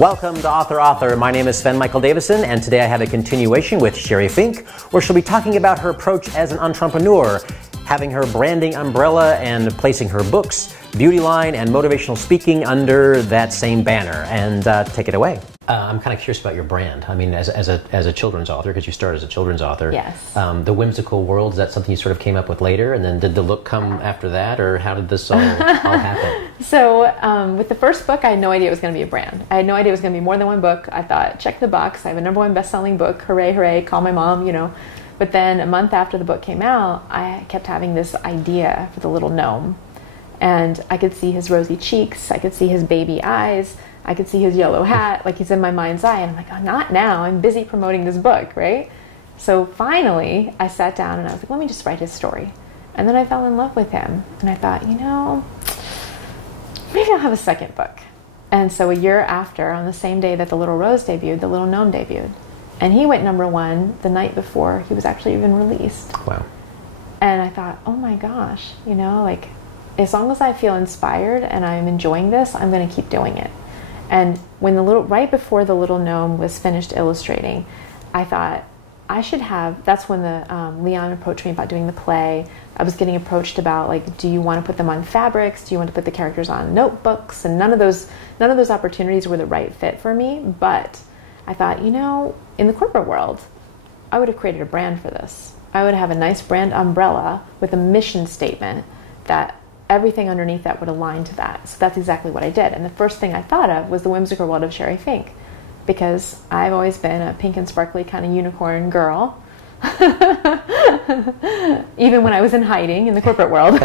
Welcome to Author. My name is Sven Davison, and today I have a continuation with Sheri Fink, where she'll be talking about her approach as an entrepreneur, having her branding umbrella and placing her books, beauty line, and motivational speaking under that same banner. And take it away. I'm kind of curious about your brand. I mean, as a children's author, because you started as a children's author. Yes. The whimsical world, is that something you sort of came up with later? And then did the look come after that? Or how did this all happen? So with the first book, I had no idea it was going to be a brand. I had no idea it was going to be more than one book. I thought, check the box. I have a #1 best-selling book. Hooray, hooray. Call my mom, you know. But then a month after the book came out, I kept having this idea for the little gnome. And I could see his rosy cheeks. I could see his baby eyes. I could see his yellow hat, like he's in my mind's eye. And I'm like, oh, not now. I'm busy promoting this book, right? So finally, I sat down and I was like, let me just write his story. And then I fell in love with him. And I thought, you know, maybe I'll have a second book. And so a year after, on the same day that The Little Rose debuted, The Little Gnome debuted. And he went #1 the night before he was actually even released. Wow. And I thought, oh my gosh, you know, like, as long as I feel inspired and I'm enjoying this, I'm going to keep doing it. And when right before The Little Gnome was finished illustrating, I thought I should have, that's when Leon approached me about doing the play. I was getting approached about, like, do you want to put them on fabrics? Do you want to put the characters on notebooks? And none of those opportunities were the right fit for me. But I thought, you know, in the corporate world, I would have created a brand for this. I would have a nice brand umbrella with a mission statement that everything underneath that would align to that. So that's exactly what I did. And the first thing I thought of was the whimsical world of Sheri Fink, because I've always been a pink and sparkly kind of unicorn girl, even when I was in hiding in the corporate world.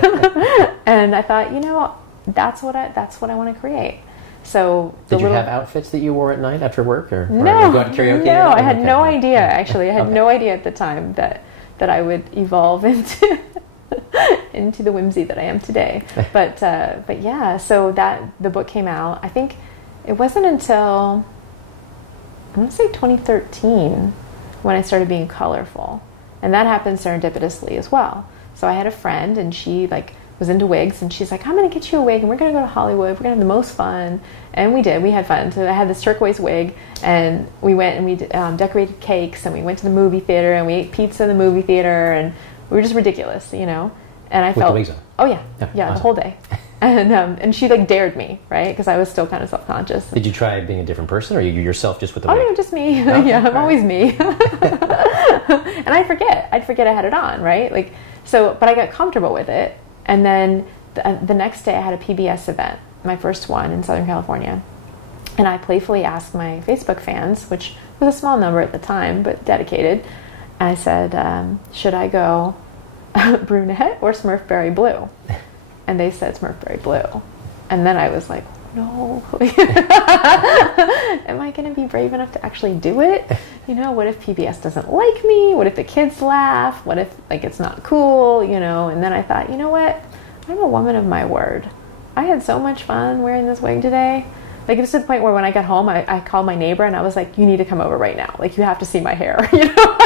And I thought, you know, that's what I want to create. So did you have outfits that you wore at night after work, or no? You go out to karaoke? No, I had no idea. Actually, I had no idea at the time that I would evolve into the whimsy that I am today. But yeah, so that the book came out. I think it wasn't until, I want to say 2013 when I started being colorful, and that happened serendipitously as well. So I had a friend, and she was into wigs, and she's like, I'm going to get you a wig, and we're going to go to Hollywood. We're going to have the most fun. And we did. We had fun. So I had this turquoise wig, and we went and we decorated cakes, and we went to the movie theater, and we ate pizza in the movie theater, and we were just ridiculous, you know. And I felt, the wigs on? Oh yeah, awesome. The whole day. And she dared me, right? Because I was still kind of self-conscious. Did you try being a different person, or you yourself just with the wig? Oh no, just me. Okay. Yeah, I'm always me. And I'd forget I had it on, right? But I got comfortable with it. And then the next day I had a PBS event, my first one in Southern California. And I playfully asked my Facebook fans, which was a small number at the time, but dedicated. And I said, should I go brunette or Smurfberry blue? And they said Smurfberry blue. And then I was like, no. Am I going to be brave enough to actually do it? You know, what if PBS doesn't like me? What if the kids laugh? What if it's not cool? You know? And then I thought, you know what? I'm a woman of my word. I had so much fun wearing this wig today. It was to the point where when I got home, I called my neighbor and I was like, you need to come over right now. You have to see my hair, you know?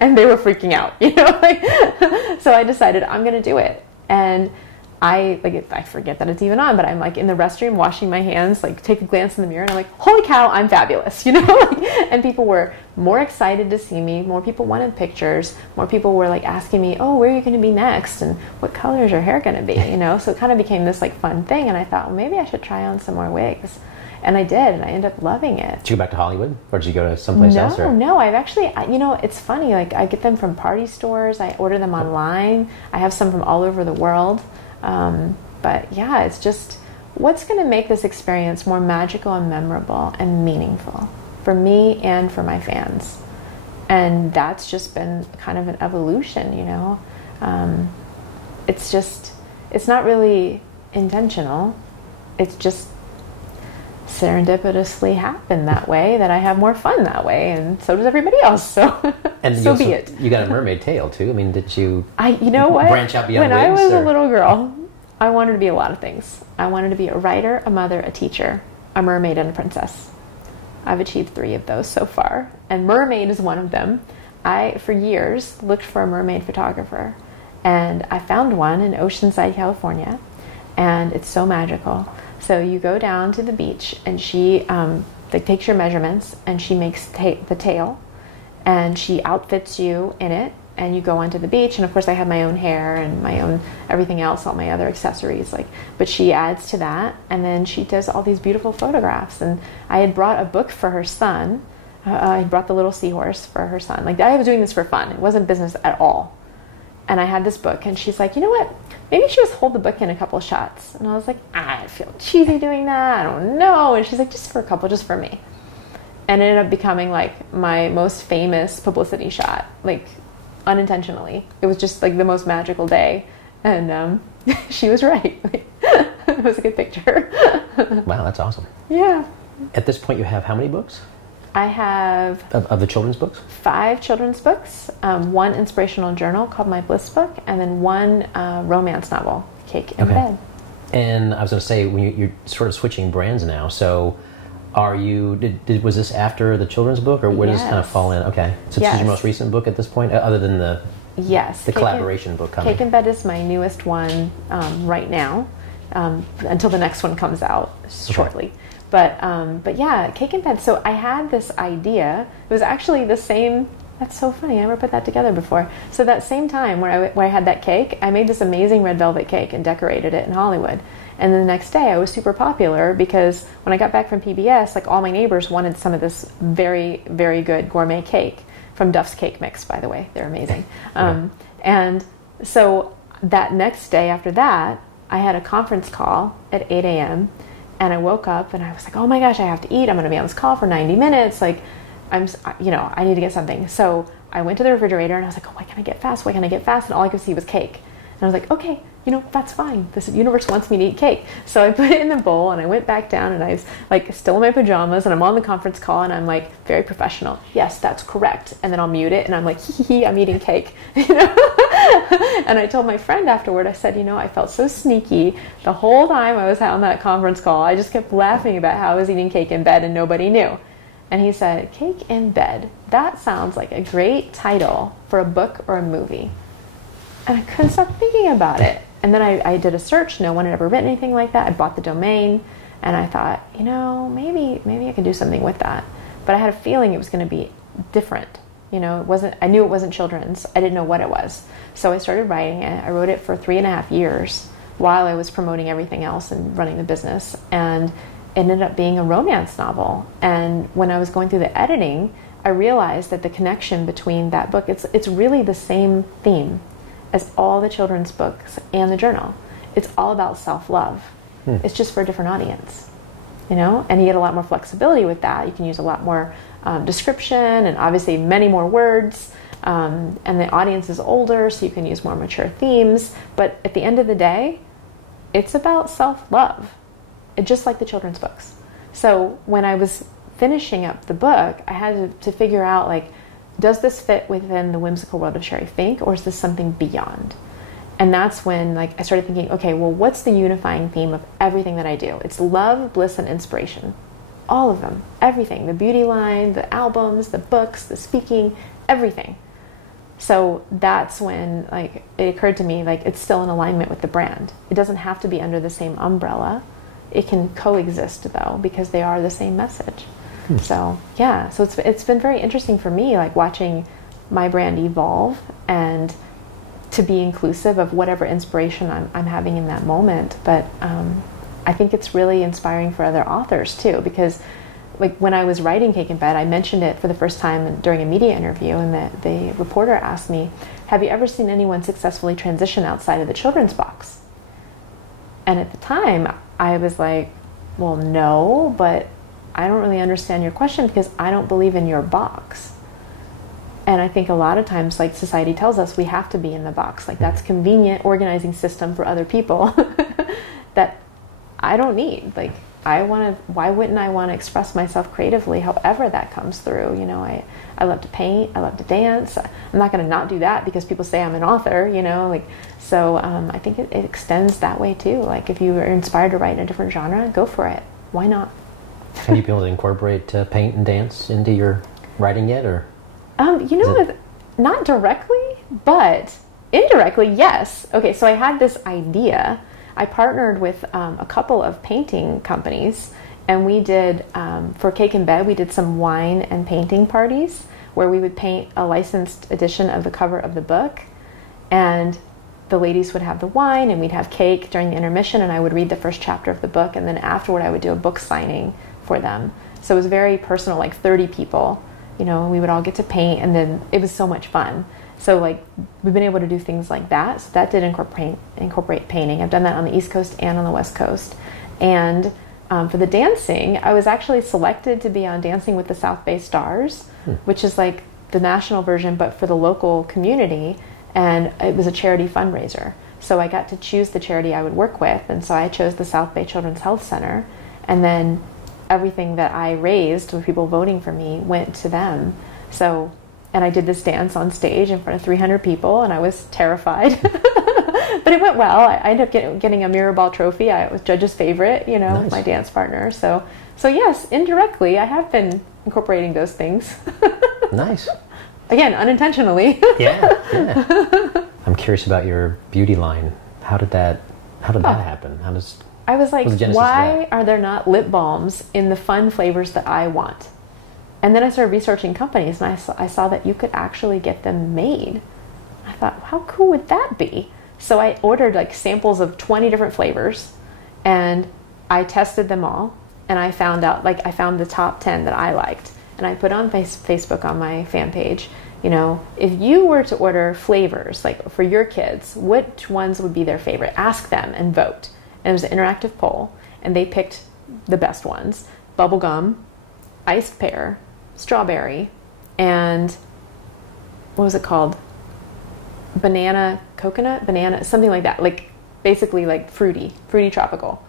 And they were freaking out, you know? So I decided I'm going to do it. And I forget that it's even on, but I'm in the restroom washing my hands, take a glance in the mirror, and I'm like, holy cow, I'm fabulous, you know? And people were more excited to see me. More people wanted pictures. More people were asking me, oh, where are you going to be next? And what color is your hair going to be? You know? So it kind of became this fun thing. And I thought, well, maybe I should try on some more wigs. And I did, and I ended up loving it. Did you go back to Hollywood, or did you go to someplace else? No, I've actually, you know, it's funny. I get them from party stores. I order them online. I have some from all over the world. But yeah, it's just what's going to make this experience more magical and memorable and meaningful for me and for my fans. And that's just been kind of an evolution, you know. It's not really intentional. It's just serendipitously happened that way, that I have more fun that way, and so does everybody else. So, and so be it. You got a mermaid tail too. I mean, did you? You know what? Branch out beyond when wigs, I was a little girl, I wanted to be a lot of things. I wanted to be a writer, a mother, a teacher, a mermaid, and a princess. I've achieved 3 of those so far, and mermaid is one of them. I, for years, looked for a mermaid photographer, and I found one in Oceanside, California, and it's so magical. So you go down to the beach, and she takes your measurements, and she makes the tail, and she outfits you in it, and you go onto the beach. And of course I have my own hair and my own everything else, all my other accessories, but she adds to that, and then she does all these beautiful photographs. And I had brought a book for her son. I brought the little seahorse for her son. I was doing this for fun. It wasn't business at all. And I had this book, and she's like, you know what? Maybe you should just hold the book in a couple of shots. And I was like, I feel cheesy doing that. I don't know. And she's like, just for a couple, just for me. And it ended up becoming my most famous publicity shot, unintentionally. It was just the most magical day. And she was right. It was a good picture. Wow, that's awesome. Yeah. At this point, you have how many books? I have... Of the children's books? 5 children's books, 1 inspirational journal called My Bliss Book, and then 1 romance novel, Cake in Bed. And I was going to say, when you're sort of switching brands now, so are you... was this after the children's book, or where does this kind of fall in? Okay. So this is your most recent book at this point, other than the collaboration book coming? Cake in Bed is my newest one right now, until the next one comes out shortly. But yeah, Cake in Bed. So I had this idea. It was actually the same. That's so funny. I never put that together before. So that same time where I had that cake, I made this amazing red velvet cake and decorated it in Hollywood. And then the next day, I was super popular because when I got back from PBS, all my neighbors wanted some of this very, very good gourmet cake from Duff's Cake Mix. By the way, they're amazing. And so that next day after that, I had a conference call at 8 a.m. And I woke up and I was like, oh my gosh, I have to eat. I'm going to be on this call for 90 minutes. I need to get something. So I went to the refrigerator and I was like, oh, why can't I get fast? Why can't I get fast? And all I could see was cake. And I was like, okay, that's fine. This universe wants me to eat cake. So I put it in the bowl and I went back down and I was still in my pajamas and I'm on the conference call and I'm very professional. Yes, that's correct. And then I'll mute it and I'm like, hee, I'm eating cake. And I told my friend afterward, I said, I felt so sneaky the whole time I was on that conference call. I just kept laughing about how I was eating cake in bed and nobody knew. And he said, Cake in Bed. That sounds like a great title for a book or a movie. And I couldn't stop thinking about it. And then I did a search. No one had ever written anything like that. I bought the domain. And I thought, maybe I could do something with that. But I had a feeling it was going to be different. I knew it wasn't children's. I didn't know what it was. So I started writing it. I wrote it for 3.5 years while I was promoting everything else and running the business. And it ended up being a romance novel. And when I was going through the editing, I realized that the connection between that book, it's really the same theme as all the children's books and the journal. It's all about self-love. It's just for a different audience, and you get a lot more flexibility with that. You can use a lot more description and obviously many more words, and the audience is older, so you can use more mature themes. But at the end of the day, it's about self-love, just like the children's books. So when I was finishing up the book, I had to figure out, does this fit within the whimsical world of Sheri Fink, or is this something beyond? And that's when I started thinking, okay, well, what's the unifying theme of everything that I do? It's love, bliss, and inspiration. All of them. Everything. The beauty line, the albums, the books, the speaking, everything. So that's when it occurred to me, it's still in alignment with the brand. It doesn't have to be under the same umbrella. It can coexist, though, because they are the same message. So yeah, so it's been very interesting for me, watching my brand evolve and to be inclusive of whatever inspiration I'm having in that moment. But I think it's really inspiring for other authors too, because when I was writing Cake in Bed, I mentioned it for the first time during a media interview, and the reporter asked me, have you ever seen anyone successfully transition outside of the children's box? And at the time, I was like, well, no, but I don't really understand your question because I don't believe in your box. And I think a lot of times, society tells us we have to be in the box. That's convenient organizing system for other people that I don't need. Why wouldn't I want to express myself creatively, however that comes through? I love to paint, I love to dance. I'm not going to not do that because people say I'm an author, So I think it extends that way too. If you are inspired to write in a different genre, go for it. Why not? Have you been able to incorporate paint and dance into your writing yet, or? Not directly, but indirectly, yes. Okay, so I had this idea. I partnered with a couple of painting companies, And we did, for Cake in Bed, we did some wine and painting parties where we would paint a licensed edition of the cover of the book. And the ladies would have the wine and we'd have cake during the intermission, and I would read the first chapter of the book, and then afterward I would do a book signing for them. So it was very personal, like 30 people, you know, and we would all get to paint, and then it was so much fun. So like we've been able to do things like that. So that did incorporate painting. I've done that on the East Coast and on the West Coast. And for the dancing, I was actually selected to be on Dancing with the South Bay Stars, which is like the national version, but for the local community. And it was a charity fundraiser. So I got to choose the charity I would work with. And so I chose the South Bay Children's Health Center. And then everything that I raised with people voting for me went to them. So, and I did this dance on stage in front of 300 people, and I was terrified. But it went well. I ended up getting a mirror ball trophy. I was judge's favorite, you know, Nice. with my dance partner. So yes, indirectly, I have been incorporating those things. Nice. Again, unintentionally. Yeah. I'm curious about your beauty line. How did that happen? I was like, What's the genesis of why that? are there not lip balms in the fun flavors that I want? And then I started researching companies, and I saw that you could actually get them made. I thought, how cool would that be? So I ordered like samples of 20 different flavors, and I tested them all, and I found the top 10 that I liked. And I put on Facebook on my fan page, you know, if you were to order flavors, like for your kids, which ones would be their favorite? Ask them and vote. And it was an interactive poll, and they picked the best ones: bubblegum, iced pear, strawberry, and what was it called? Banana, coconut, banana, something like that. Like basically like fruity tropical.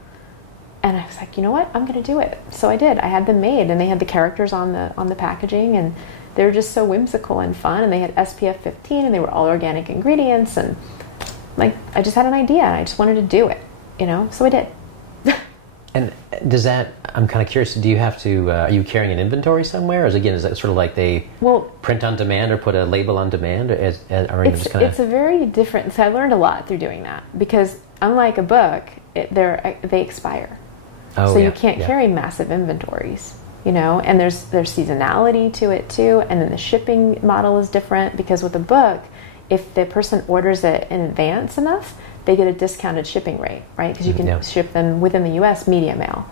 And I was like, you know what? I'm going to do it. So I did. I had them made, and they had the characters on the packaging, and they were just so whimsical and fun. And they had SPF 15, and they were all organic ingredients. And like, I just had an idea, and I just wanted to do it, you know? So I did. And does that, I'm kind of curious, do you have to, are you carrying an inventory somewhere? Or is that sort of like they print on demand or put a label on demand? Or It's a very different, so I learned a lot through doing that, because unlike a book, they expire. Oh, so yeah, you can't carry massive inventories, you know, and there's seasonality to it too. And then the shipping model is different, because with a book, if the person orders it in advance enough, they get a discounted shipping rate, right? Because you can ship them within the US media mail.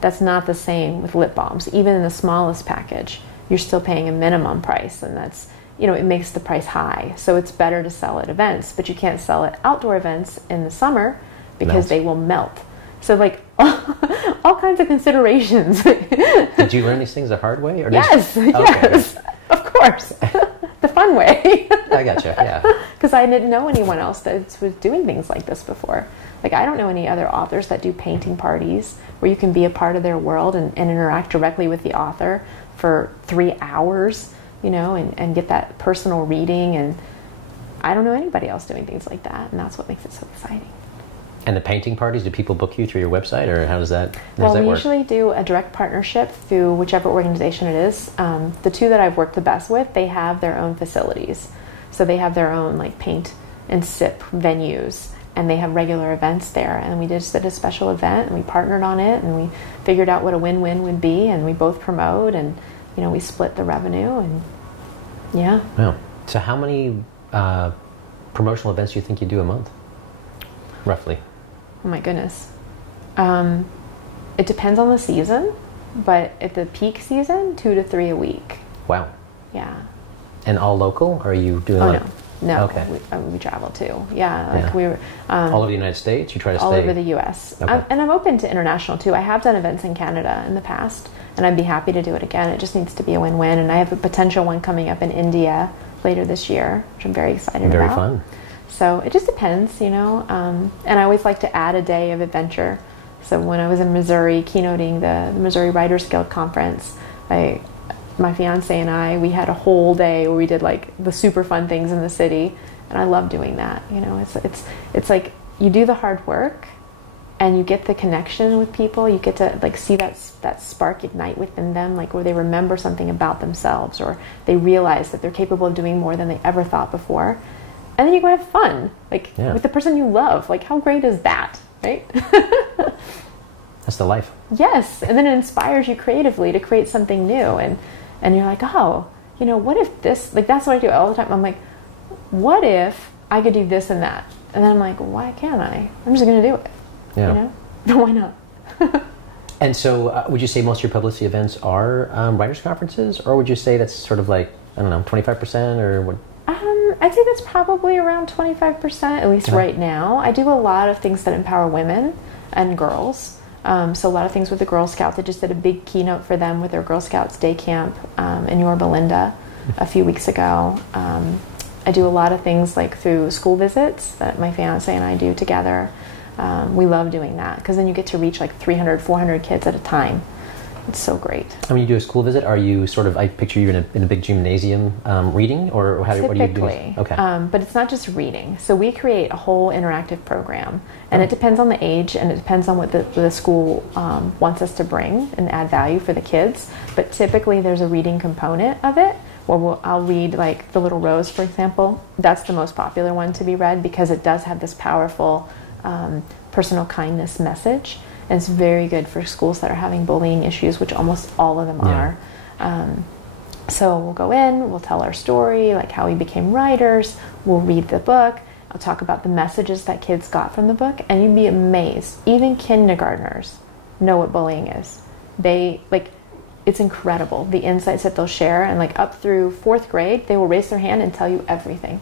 That's not the same with lip balms. Even in the smallest package, you're still paying a minimum price, and that's, you know, it makes the price high. So it's better to sell at events, but you can't sell at outdoor events in the summer because they will melt. So like all kinds of considerations. Did you learn these things the hard way? Or yes, of course. The fun way. I gotcha, yeah. Because I didn't know anyone else that was doing things like this before. Like, I don't know any other authors that do painting parties where you can be a part of their world and interact directly with the author for 3 hours, you know, and get that personal reading. And I don't know anybody else doing things like that, and that's what makes it so exciting. And the painting parties, do people book you through your website, or how does that work? Well, we usually do a direct partnership through whichever organization it is. The two that I've worked the best with, they have their own facilities. So they have their own like paint and sip venues, and they have regular events there. And we just did a special event, and we partnered on it, and we figured out what a win-win would be, and we both promote, and, you know, we split the revenue, and yeah. Wow. So how many promotional events do you think you do a month, roughly? Oh my goodness. It depends on the season, but at the peak season, 2 to 3 a week. Wow. Yeah. And all local? Or are you doing No. Okay. We travel too. Yeah. Like we were all over the United States? You try to stay all over the U.S. Okay. And I'm open to international too. I have done events in Canada in the past, and I'd be happy to do it again. It just needs to be a win-win. And I have a potential one coming up in India later this year, which I'm very excited about. Very fun. So it just depends, you know. And I always like to add a day of adventure. So when I was in Missouri keynoting the Missouri Writers Guild conference, my fiance and I, we had a whole day where we did like the super fun things in the city, and I love doing that. You know, it's like you do the hard work, and you get the connection with people. You get to like see that spark ignite within them, like where they remember something about themselves, or they realize that they're capable of doing more than they ever thought before. And then you go have fun, like with the person you love. Like, how great is that, right? That's the life. Yes, and then it inspires you creatively to create something new, and you're like, oh, you know, what if this, like that's what I do all the time. I'm like, what if I could do this and that? And then I'm like, why can't I? I'm just going to do it. Yeah. You know? Why not? And so would you say most of your publicity events are writers' conferences, or would you say that's sort of like, I don't know, 25% or what? I'd say that's probably around 25%, at least right now. I do a lot of things that empower women and girls. So a lot of things with the Girl Scouts. I just did a big keynote for them with their Girl Scouts day camp in Yorba Linda a few weeks ago. I do a lot of things like through school visits that my fiance and I do together. We love doing that because then you get to reach like 300, 400 kids at a time. It's so great. When you do a school visit, are you sort of, I picture you in a big gymnasium reading, or what are you doing? Okay. But it's not just reading. So we create a whole interactive program, and it depends on the age, and it depends on what the school wants us to bring and add value for the kids. But typically there's a reading component of it, where I'll read like The Little Rose, for example. That's the most popular one to be read because it does have this powerful personal kindness message. And it's very good for schools that are having bullying issues, which almost all of them are. So we'll go in, we'll tell our story, like how we became writers, we'll read the book, I'll talk about the messages that kids got from the book, and you'd be amazed. Even kindergartners know what bullying is. It's incredible, the insights that they'll share, and like up through 4th grade, they will raise their hand and tell you everything.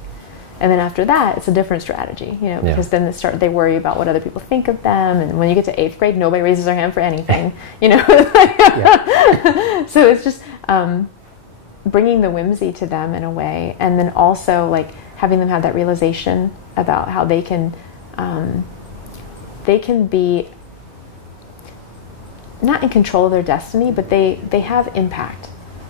And then after that, it's a different strategy, you know, because then they worry about what other people think of them. And when you get to 8th grade, nobody raises their hand for anything, you know. So it's just bringing the whimsy to them in a way, and then also like having them have that realization about how they can be not in control of their destiny, but they have impact.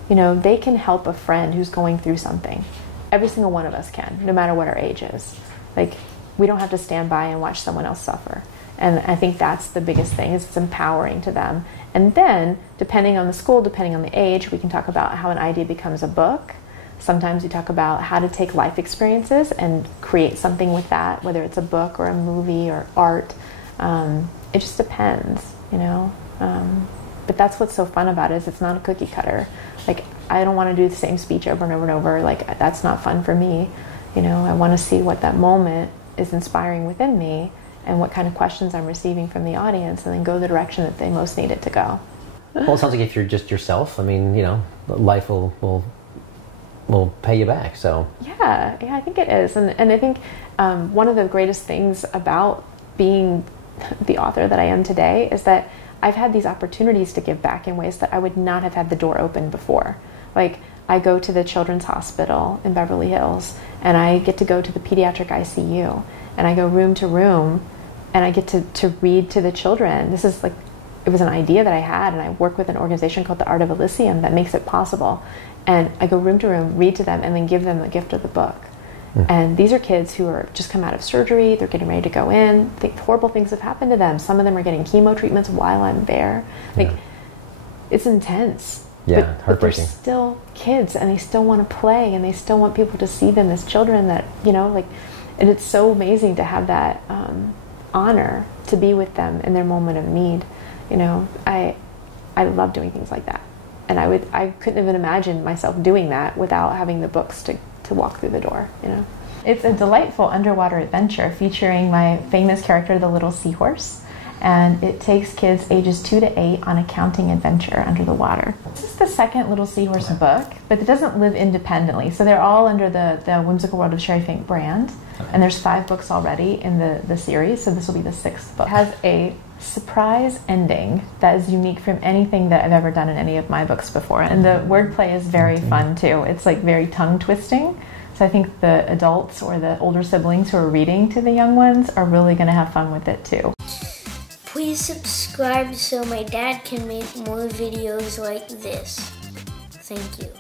You know, they can help a friend who's going through something. Every single one of us can, no matter what our age is. Like, we don't have to stand by and watch someone else suffer. And I think that's the biggest thing, is it's empowering to them. And then, depending on the school, depending on the age, we can talk about how an idea becomes a book. Sometimes we talk about how to take life experiences and create something with that, whether it's a book or a movie or art. It just depends, you know. But that's what's so fun about it, is it's not a cookie cutter. Like, I don't want to do the same speech over and over and over. Like, that's not fun for me. You know, I want to see what that moment is inspiring within me and what kind of questions I'm receiving from the audience, and then go the direction that they most need it to go. Well, it sounds like if you're just yourself, I mean, you know, life will pay you back, so. Yeah, I think it is. And I think one of the greatest things about being the author that I am today is that I've had these opportunities to give back in ways that I would not have had the door open before. Like, I go to the Children's Hospital in Beverly Hills, and I get to go to the pediatric ICU, and I go room to room, and I get to read to the children. This is like, it was an idea that I had, and I work with an organization called the Art of Elysium that makes it possible. And I go room to room, read to them, and then give them the gift of the book. And these are kids who are just come out of surgery, they're getting ready to go in, horrible things have happened to them. Some of them are getting chemo treatments while I'm there. Like, it's intense. Yeah, but they're still kids, and they still want to play, and they still want people to see them as children that, you know, like, and it's so amazing to have that honor to be with them in their moment of need. You know, I love doing things like that. And I couldn't even imagine myself doing that without having the books to walk through the door, you know. It's a delightful underwater adventure featuring my famous character, the Little Seahorse, and it takes kids ages 2 to 8 on a counting adventure under the water. This is the second Little Seahorse book, but it doesn't live independently, so they're all under the Whimsical World of Sheri Fink brand, and there's 5 books already in the series, so this will be the 6th book. It has a surprise ending that is unique from anything that I've ever done in any of my books before, and the wordplay is very fun too. It's like very tongue twisting, so I think the adults or the older siblings who are reading to the young ones are really going to have fun with it too. Please subscribe so my dad can make more videos like this. Thank you.